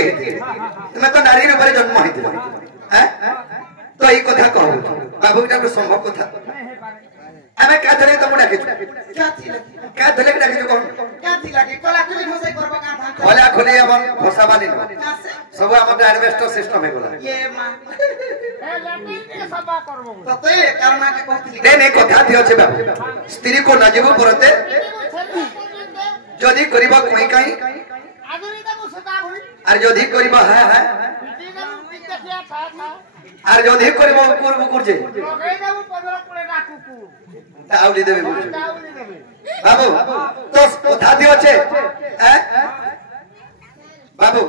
के हेते तुम्हें तो नारी ऊपर जन्म हेते हैं तो ई कथा कहू बाबू इटा संभव कथा हमें क्या धरे तुम डाके क्या धरे डाके कौन क्या थी लगी कोला खुली घोषै करबा का था कोला खुली अपन भोसा बानी सब हमर इन्वेस्टर सिस्टम है बोला ये मां ए लैट्रिन के सभा करबो तते कर्मा के कहती नहीं कथा थी अछि बाबू स्त्री को नजीबो परते जदी करिबा कोई काई आदरी त मुसका होई और जदी करिबा है और जदी करिबा कुकुर जे लगे देबो 15 प्लेट कुकुर ताउली देबे ताउली देबे बाबू तो कथा थी अछि बाबू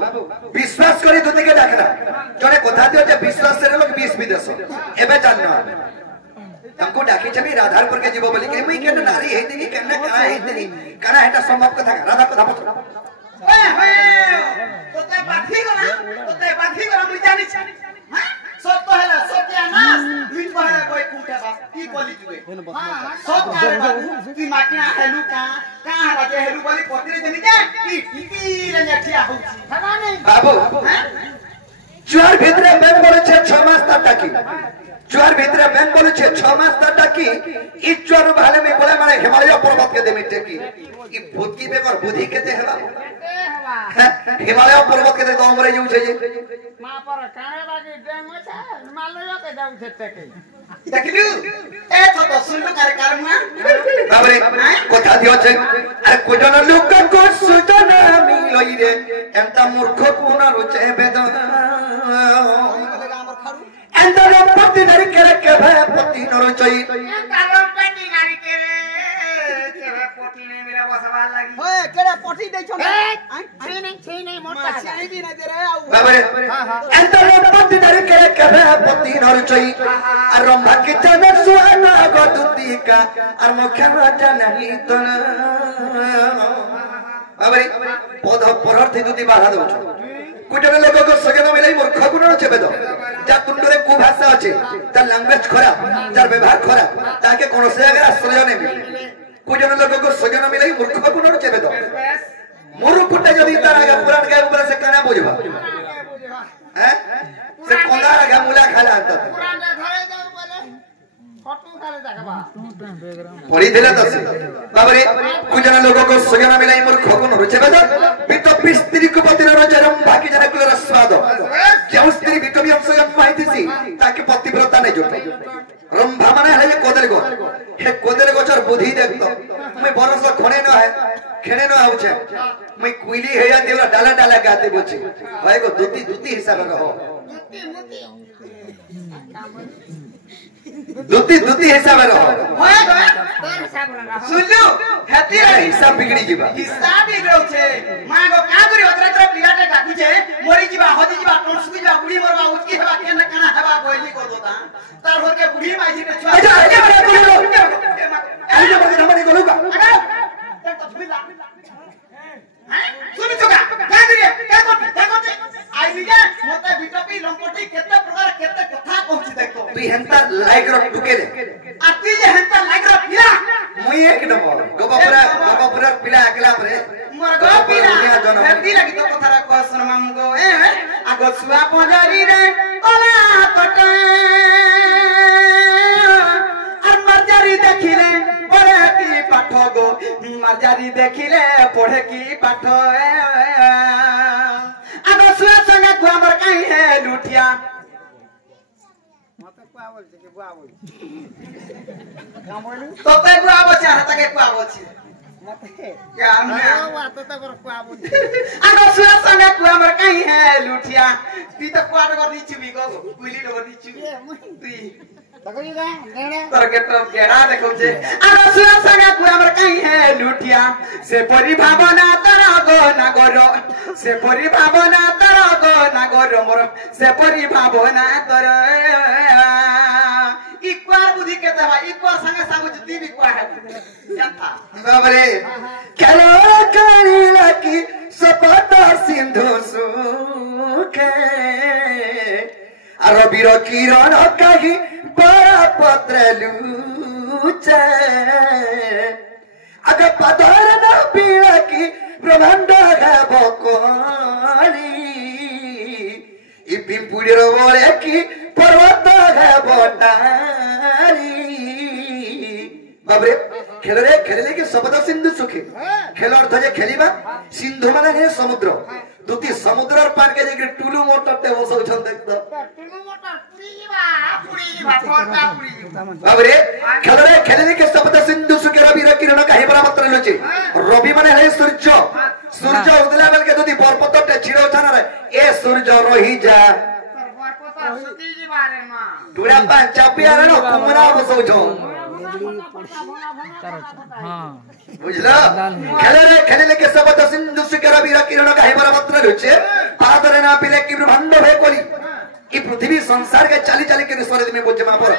विश्वास करी तुते के डाकना जने कथा थी अछि विश्वास से लोग 20 विदेश एबे जानना हमको डाकी छबी राधारपुर के जीवो बोली के मुई केन नारी हेती कि केन कना हेती कना हेटा संभव कथा राधा कथा पत्र ओए तते पाठी गला मुई जानि छ हां सब कहला सब के नास दुई कहला कोई कुटा बा की बोली जुए सब का बाबू की माकिना हेलु का हला जे हेलु बोली पत्रे देनी के की रे नठिया होची खबा नहीं बाबू चुआर भितरे मेन बोले छे 6 मास तक टाकी चुआर भितरे मेन बोले छे 6 मास तक टाकी ई चुआर भाले में बोले माने हिमालय पर्वत के देमी टेकी ई भूत की बेगर बुद्धि केते हेबा हिमालय पर्वत के दे गांव में जाऊ छे मां पर काने लागी डेंग छ हिमालय के जाऊ छे टेके देखलु ए तो सुनलु कार्यक्रम में बाबरे कथा दियो छे अरे कोजन लोक को सुजन मिलई रे एंता मूर्ख कोन रोचे बेदन एंतर पति नरी करे के पति न रोचई कारो पेटी नारी के पोटी नहीं मेरा बसवा लगी ओए केरे पोटी दै छ छी नहीं मोटा छी भी नहीं दे रे आउ बाबरे एंतर पति नरी करे के पति न रोचई और रंभा के जन सुहाना गदुती का और मुख्य राजा नहीं तो बाबरे पद परर्थी दुती बाधा दउ कुटने लोग को सगन मिलाई मूर्ख गुण छेबे दो जा तुंडरे को भाषा अछि ता लैंग्वेज खराब जार व्यवहार खराब ताके कोन से अगर आश्रय ने मिले कुटने लोग को सगन मिलाई मूर्ख गुण छेबे दो मोरु कुटे जदी तारा के पुराण के ऊपर से कना बुझबा हैं से कोंदा लगा मुला खाला अंत पुराण के घरे जाऊ बोले फोटो खाले देखबा पढ़ी दिले तो बाबरे कुजना लोगों को सगन मिलाई मूर्ख गुण छेबे दो बितो स्त्री को पति न रजरम बाकी जना कुल रस्वाद क्यों स्त्री बितो भी हमसे माहिती सी ताकि पतिव्रता नहीं जुटे रंभा माने है कोदल गो हे कोदल गोचर बुद्धि देख तो मैं बरस खणे न है खेणे न आउ छे मैं कुइली हे या देवरा डाला डाला गाते बोची भाई को दुती दुती हिसाब रहो दुती हिसाब रहो होए तेरे हिसाब लगा सुनलु हेती हिसाब बिगड़ी जीवा हिसाब भी रहउ छे मां को का करी ओतरा पिलाटे डाकू छे मोरी जीवा होदी जीवा टोन सुई जीवा बुढ़ी मरवा उचकी हेबा के न कना हेबा कोइली को दोता तार होर के बुढ़ी माई जी ने छुआ अच्छा आगे बड़ा बोलो आगे बड़ा हमने बोलू का अरे तो बिला सुन चुका का करी आई निगे मोते बिटपी लंपटी केते प्रकार केते कथा कहूची देखतो तू हेंता लाइक रो टुके दे अति जे हेंता लाइक रो पिला मुई एक नंबर गोबपुरा पिला अकेला परे मोर गो पिला हेती लगी तो कथा को सुन माम गो ए आगो सुआ पजारी रे ओला कटे और मरजारी देखिले पढ़े की पाठ गो मरजारी देखिले पढ़े की पाठ आगो सुआ संगे को हमर काई है लुटिया मत को आवल के बुआ आवल तो ते बुआ बचा हता के को आवछि मत क्या ओ बात तो को आवल आगो सुआ संगे को हमर काई है लुटिया ती तो क्वाड कर दी छिबी गो कुइली रो दी छिबी ती तकरी गा नेड़े तोर के तो गेड़ा देखौ छे आगो सुआ संगे को हमर काई है लुटिया से परिभावना तारा गो नागरो से परिभावना तारा गो नागरो मोर से परिभावना तर इक्वार बुद्धि के देवा इक्वार संगे संग जति भी क्वा है जनता बाबरे केलो करी लकी सपता सिंधु सुखे अरबीर किरण कही बड़ा पत्र लूचे अगर पदर न पीड़ा की ब्रह्मांड है बकोरी पिंपुड़ीर बोले कि पर्वत है बोटारी बाबरे खेलरे खेलले कि शब्द सिंधु सुखे खेल अर्थ जे खेलिबा सिंधु माने हे समुद्र दुती समुद्रर पार के जे टुलु मोटर ते बसौ छन देख तो टुलु मोटर पुरी फटा पुरी बाबरे खेलरे खेलले कि शब्द सिंधु सुखे रवि र किरण काहे बरा मात्र लचे रवि माने हे सूर्य सूर्य उदला बेल के दुती बरपत ते छिरो छन रे ए सूर्य रही जा बरपत सुती जी बारे मा टुरा पांचा पियार न कुमरा बसौ छन बुझला खेलले के शब्द सिंधु सुखे रवि र किरण काहे बरा मात्र लचे पादरे ना पिले कि ब्रह्मांड भे कोली ई पृथ्वी संसार के चाली चाली के स्वर्ग में पहुंचे पर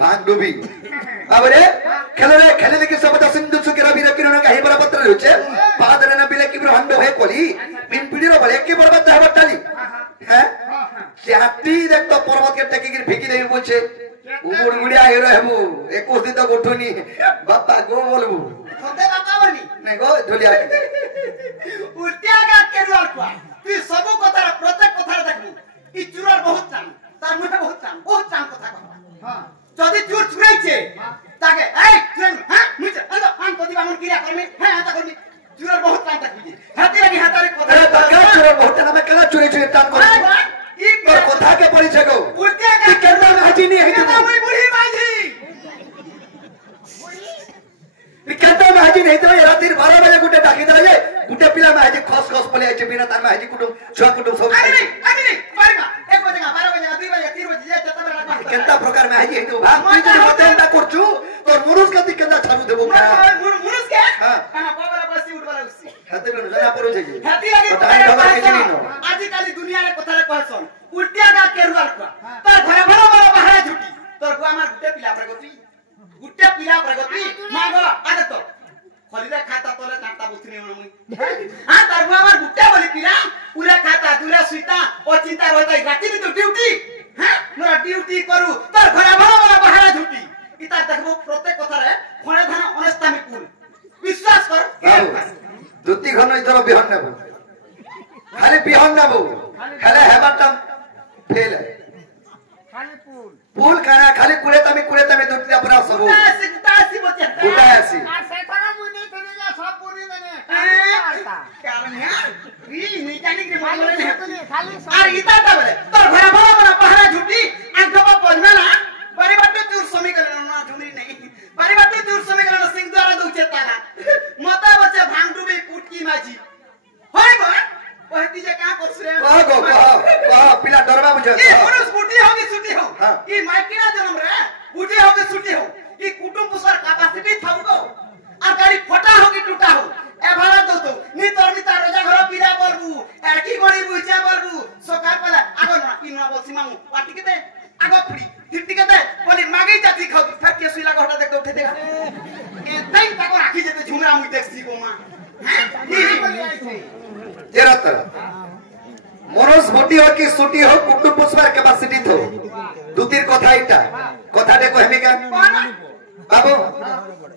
भाग डूबी अबरे खेलले के शब्द सिंधु सुखे रवि र किरण काहे बरा मात्र लचे पादरे ना पिले कि ब्रह्मांड भे कोली पिंपीड़ीर बले के बरबत है बटाली हैं चाटी देख तो पर्वत के टेकी के फेंकी देबी बोचे उमुड़ गुड़िया हेरो हेबू 21 दिन तक उठुनी बापा गो बोलबू होते बाबा बनी नहीं गो ढोलिया उल्टिया का केरुआल को तू सब कथा प्रत्येक कथा देखबू ई चुरार बहुत चाम तार मुठे बहुत चाम कथा कह हां जदी चुर छुराइछे ताके ए चुर हां मुझे अंदर आन कदी बामन किरा करमी हां आता करमी चुरार बहुत चाम देखबी हाथी लगी हातारे कथा अरे तका चुर बहुत ना मैं कला चुरी चुरी टान कर ई तोर कथा के परिचय को उल्टिया का केंद्र में हाजी नहीं है ना मुई बुढ़ी माजी केंद्र में हाजी नहीं तो ये रात 12 बजे गुटे डाकी दे ये गुटे पिला में हाजी खस खस पले आछे बिना तार में हाजी कुटुम छुआ कुटुम सब अरे नहीं पारिमा 1 बजे 12 बजे 2 बजे 3 बजे जे तत बेला का केंता प्रकार में हाजी है तो भाग तुई जो होते ना करछु तोर मुरुस कति केंदा छारू देबो मुरुस के हां खाना पावरा बसी उठवाला उसी हाते में जना पड़ो छै हाथी लगे टाइम खबर के चिनी नो आज काली दुनिया रे कथा रे कहसन उल्टिया का केरुआल को तार घरे भरो भरो बाहर झुटी तोर को हमार गुटे पिला प्रगति मागो आदे तो खलिरा खाता तोले काटा बुथनी मुई हां तार को हमार गुटे बोली पिला पूरा खाता दूरा सुइता ओ चिंता रहता राती भी तो ड्यूटी हां मोरा ड्यूटी करू तार घरे भरो भरो बाहर झुटी इता देखबो प्रत्येक कथा रे खणे धान अनस्तामी पुल विश्वास कर दुती घन इतरो बिहन नेबो खाली बिहन नेबो खाली हेबाटा फेल खाली पुल खाना खाली कुरे तमे दुती अपना सब तासी बच्चा उदासी আর সেখানে মুনি ধরে যা সব পুরি দেনে कारण है ई निकाली के बोले খালি আর ইতা তাবলে তোর ঘরে বড় বড় পাহাড় ঝুটি আঙ্কবা পড়বে না পরিবর্তে দূর সমীকরণ না ঝুমরি নাই পরিবর্তে দূর সমীকরণ সিং দ্বারা দুচে তানা মতা বচে ভাঙডুবি পুটকি মাঝি হই গো ওহেতি যে का করছ রে কহ পিলা ডরবা বুঝ ई पुरुष बुटी होगी छुट्टी हो हां ई माइकिना जन्म रे बुटी होगी छुट्टी हो ई कुटुंब पुसर कैपेसिटी थाउ गो আর গাড়ি ফটা হোকি টুটা हो ए भाड़ा दो तो नी तोर नी तार रजा घर पिरा बोलबू एकी गड़ी बुझा बोलबू सकाळ पला आगो ना ई ना बोलसी मामू पाटी के दे आगो फुड़ी टिपटी के दे बोली मागे जाती खाऊ फिर के सुईला घोटा देख उठे देखा ए तई ताको राखी जेते झुमरा मुई देखसी गो मा तेरा तरह मनोज मोटी हो कि सुटी हो कुटुंब पुष्पर कैपेसिटी थो दुतीर कथा इटा कथा दे कहमी का बाबू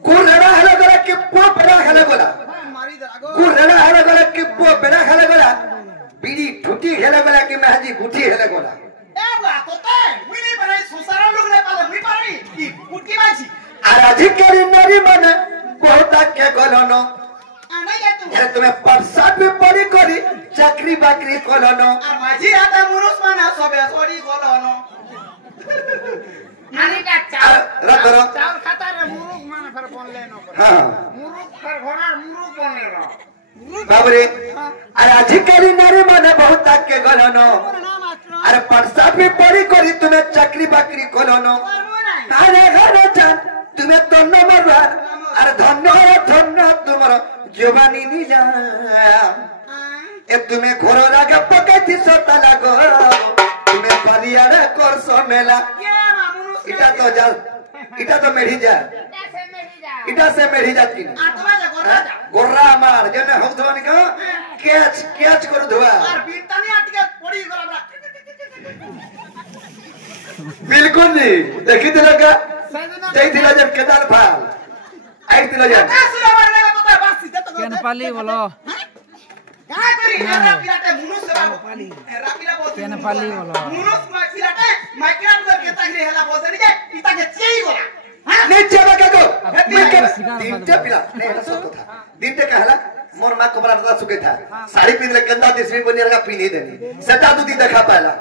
कुरड़ा हले गला कि पो बेड़ा हले गला मारी दे आगो कुरड़ा हले गला कि पो बेड़ा हले गला बीड़ी ठुटी हले गला कि महजी गुठी हले गला ए बा तोते मुई नहीं बनाई संसार लोग ने पाले मुई पारी की पुटकी माजी আর अधिकारी नारी मन बहुत के गलनो आना या तू ए तुम्हें परसाद में पड़ी करी चाकरी बाकरी कलनो আর মাঝি রাতে মুরুস মানা সবে সরি গলনো আনিটা চাল রতর চাল খাতারে মুরুক মানে ফের বনলে ন हां মুরুক ফের ঘোড়ার মুরুক বনলে बाबरे আর अधिकारी नारी मन बहुत के गलनो अरे परसाद में पड़ी करी तुम्हें चाकरी बाकरी कलनो अरे घरे जान तुम्हें तो नंबर अरे धन्य तुम्हारा जवानी नी जा ए तुम्हें घोरो लागे पकैती सोता लागो तुम्हें परियारे करसो मेला इटा तो मेढ़ी जा इटा से मेढ़ी जात की आत्मा जा गोरा जा गोरा मार जने हम धोनी का कैच कर धोआ আর বিটানি আটকে পড়ি গলা बिल्कुल नहीं देखी दिला का जय दिला जब केदार फाल आई दिला जब কাছে লাগার লাগা তো বাসি দে তো কেন পালি বলো का करी एरा पिलाटे मुनुस बाबू एरा पिला बोल केन पाली बोलो मुनुस मा पिलाटे माइक्रान कर के तागरे हला बोल नहीं जाए इता के चेई गोला हां नहीं चेबा का को तीनटे पिला नहीं हला सब था दिनटे कहला मोर मां कपड़ा दादा सुके था साड़ी पिन ले गंदा दिसरी बनियर का पिनी देनी सटा तू दी देखा पहला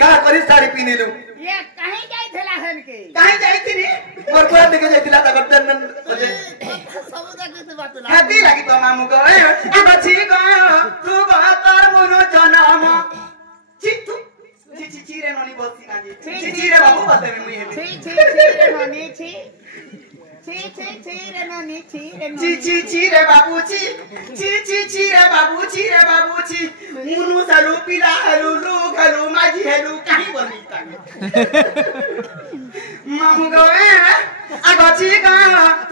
का करी साड़ी पिनी लू ये कहीं जाई थला हन के कहीं जाई थी नी मोर को देखे जाइतिला त गड्डन बजे सब देखि तो बात ला हाथी लागी तो मामू गो ए बची गो तू गो तार मुनु जनम ची तू ची रे ननी बोलती काजी ची रे बाबू बोलते में मुई हेले छी रे ननी छी रे ननी छी रे ननी ची रे बाबू ची रे बाबू ची मुनु सरू पिला हलू लू गलू माजी हेलू कहीं बोली तागे मामू गो ए बची गो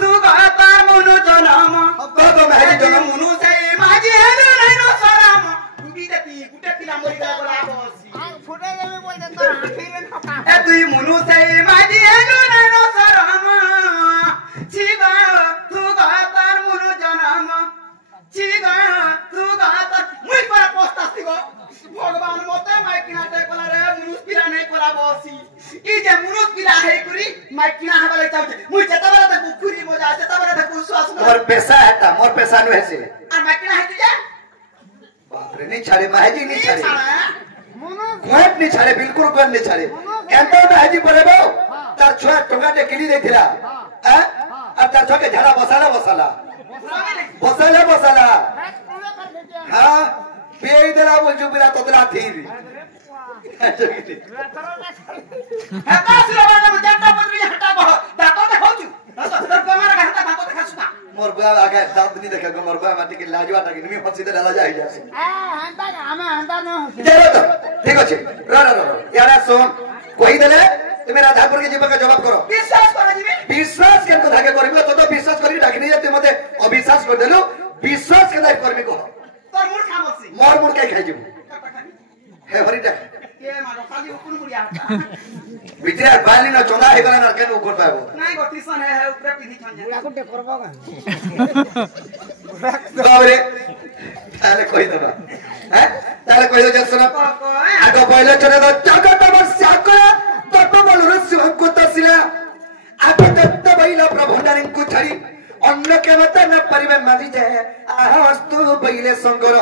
तू गो तार मुनु जनम को महजी जनम मुनु से माजी हेलू नहीं नो सराम गुटी गुटे पिला मरी गला बोला बसी आ फुटे देबे बोल दे तो आखिर में खपा ए तुई मुनु से माजी हेलू नहीं नो सराम छिगा तू गा तार मुनु जनम छिगा तू गा तार मुई पर पोस्तास्ती गो भगवान मते माइकिना ते कोला रे मुनुस पिला नहीं कोला बसी ई जे मुनुस पिला है कुरी माइकिना हबले चाउते मुई जता बले तक कुरी मजा जता बले तक श्वास मोर पैसा हटा मोर पैसा नु हैसे और माइकिना है तुझे बाप रे नहीं छाड़े महजी नहीं छाड़े मुनु कोट नहीं छाड़े बिल्कुल कोट नहीं छाड़े केंतो महजी परेबो तार छुआ टोगा दे किली देथिला हैं अब तार छुआ के झाड़ा बसाला बसावे बसाला कोने कर दे हां पेई देला बोलजु बिना तोतला थीर हटा सुरबाना मुजंटा पत्री हटा बह दातो दे होजु तर कमरा का हटा दातो दे खसुता मोर बुआ आगे दांत नहीं देखा गो मोर बुआ माटी के लाजवा टाकी निमी फसी दे लाजा ही जासे हंता हमें हंता न चलो तो ठीक अछि रो यारा सुन कोई देले तुम राधापुर के जीवन का जवाब करो विश्वास करो जीवे विश्वास के को धागे करबो तो विश्वास करी डाकी नहीं जाते मते अविश्वास कर देलु विश्वास के धागे करबी को तोर मूड खामोसी मोर मुड़ के खाइ जेबू हे हरिटा के मारो खाली उकुन मुड़िया बिचार बाली न चोंदा हे गला न के उ कोन पाबो नहीं गोतीसन है ऊपर पिधी छन जा को करबो का बाबरे ताले कोई दबा हैं ताले कोई दो जसना आगो पहिले चले दो जगत बस्या को तो बोलु शिव को तसिला आगो दत्त बैला प्रभु नारिन को छड़ी अन्न के मत न परिवे माजी जाए आस्तु बैले संगर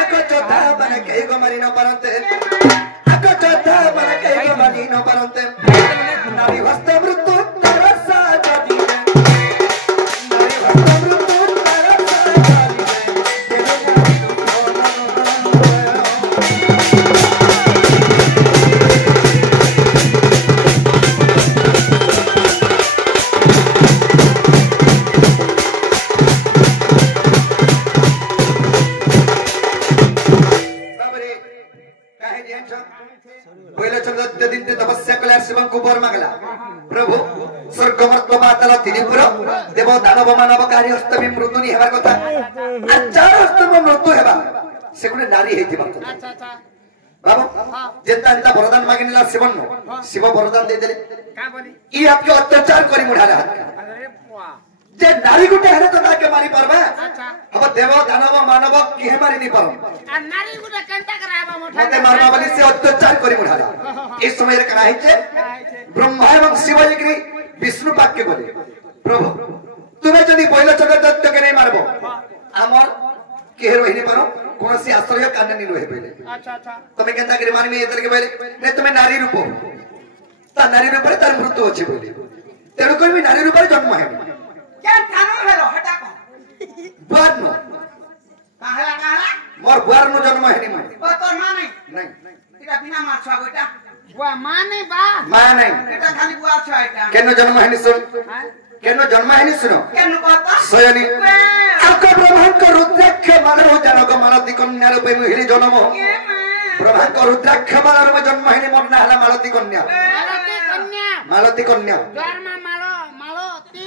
आगो चोथा बने के गो मारी न परंते आगो चोथा बने के गो मारी न परंते नारी हस्त मृत्यु तरसा जाती नारी हस्त मृत्यु तरसा शिवं को बर मागला प्रभु स्वर्ग मर्त्य मातल तिनिपुर देव दानव मानव कार्य हस्तमी मृत्युनी हेबार कथा आचार हस्तम मृत्यु हेबा से गुणे नारी हेतिबा कथा अच्छा अच्छा बाबू जेता जेता वरदान मागिनेला शिवन शिव वरदान दे देले का बोली ई आपके अत्याचार करी मुढाला हाथ अरे वाह जे नारी गुटे हेरे तो ताके मारी परबा अच्छा अब देव दानव मानव किहे मारी नि परम आ नारी गुटा कंटा कराबा मोठा मते मारबा बली से अत्याचार करी मुढाला इस समय रे करा हिचे ब्रह्मा एवं शिव जी की विष्णु पाक के बोले प्रभु तुमे जदी पहिला जगत दत्त के नहीं मारबो हमर के रोहिनी पारो कोनसी आश्रय कान नि रोहे पहिले अच्छा अच्छा तमे केंता के मानी में एतर के पहिले ने तुमे नारी रूप ता नारी रूप रे तार मृत्यु अछि बोले तेणु कोई भी नारी रूप रे जन्म है क्या थानो हेलो हटा को बारनो कहला मोर बारनो जन्म है नि माने ओ तोर मां नहीं नहीं इटा बिना मार छुआ गोटा वाह माने बा मां नहीं इटा खाली बुआ छुआ इटा केनो जन्म है नि सुन केनो जन्म है नि सुनो केनु कहता सयनी आको ब्रह्मांड रुद्राक्ष मानव जनक मालती कन्या रूपे मिहिली जन्म ब्रह्मांड रुद्राक्ष मानव जन्म है नि मोर ना हला मालती कन्या मालती कन्या मालती कन्या द्वारमा मालती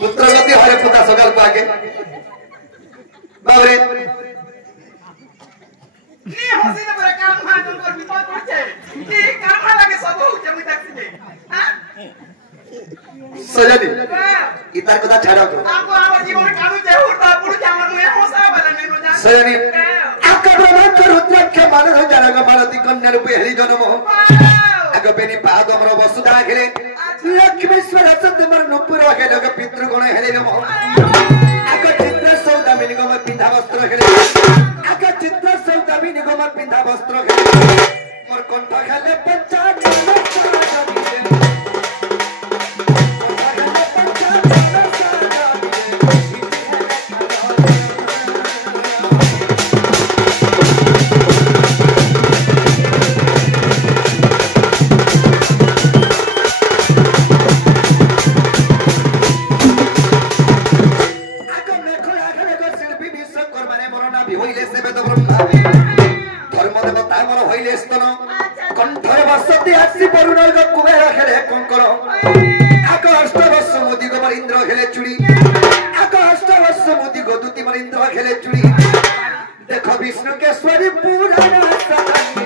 पुत्र गति हरे पुता सकाल पाके बाबरे नी हसी ने बरे काम हां तुम कर विपद पहुंचे नी काम लगे सब हो जमी तक से हां सजनी इतार कथा छाड़ो आपको आवर जीवन सयनी आका ब्रह्मांड रुद्राक्ष मानव जनक मालती कन्या रूपे हेली जन्म आग बेनी पाद अमर वसुधा खेले लक्ष्मीश्वर चंद्रमर नुपुर खेले पितृगण हेले नम आग चित्र सौदामी निगम पिंधा वस्त्र खेले आग चित्र सौदामी निगम पिंधा वस्त्र खेले मोर कंठ खेले पंचांग देखो विष्णु के स्वरूप पूरा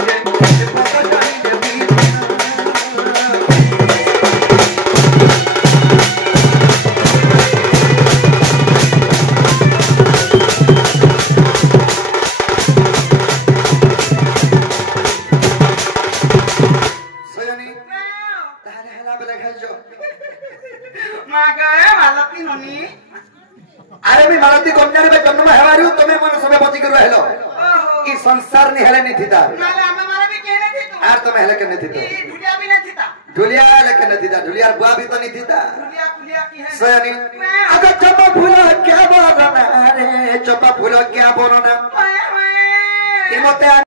अरे मी मालती कन्या रे जन्म हेवारू तमे मन सबे बची कर रहलो ई संसार नि हेले नि थिता माला हम मारा भी केने थी तू आर तमे हेले के नि थिता ढुलिया भी नहीं थीता ढुलिया हेले के नि थिता ढुलिया बुआ भी तो नि थिता ढुलिया की है सयनी अगर चपा फूल क्या बोलना रे चपा फूल क्या बोलना ओए ओए इमते